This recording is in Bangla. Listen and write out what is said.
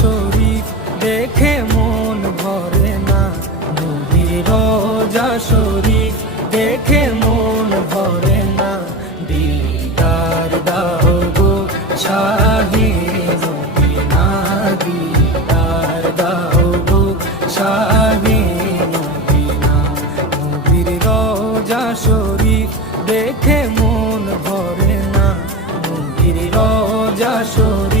শরীফ দেখে মন ভরে না, নবীর রোজা শরীফ দেখে মন ভরে না। দিদার দাও গো শাহে মদিনা, দিদার দাও গো শাহে মদিনা। নবীর রোজা শরীফ দেখে মন ভরে না, নবীর রোজা শরীফ